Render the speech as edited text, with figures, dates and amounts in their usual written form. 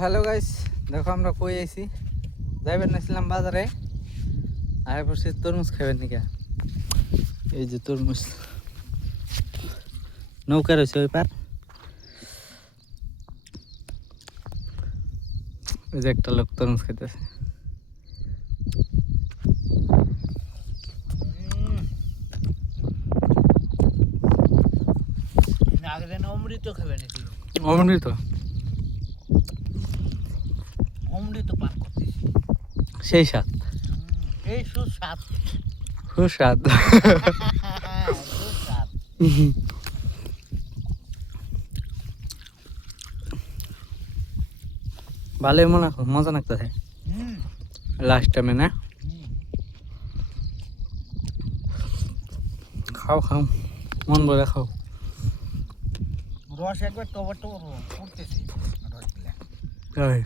Hello guys, দেখো আমরা কই আইছি। যাইবেন নাছিলাম বাজারে, আর পড়ছি তরমুজ খাবেন নাকি? এই যে তরমুজ নৌকা রয়েছে ওই পার। ওই যে একটা লোক তরমুজ খাইতেছে। অমৃত খাবে নাকি? অমৃত অমৃত পান করতেছি, সেই স্বাদ, এই সুস্বাদ। সুস্বাদ। সুস্বাদ। ভালোই মজা লাগতেছে লাস্ট টাইমে না। খাও খাও, মন ভরে খাও। রস একবার টবার টবার পড়তেছে রস দিলে। তাই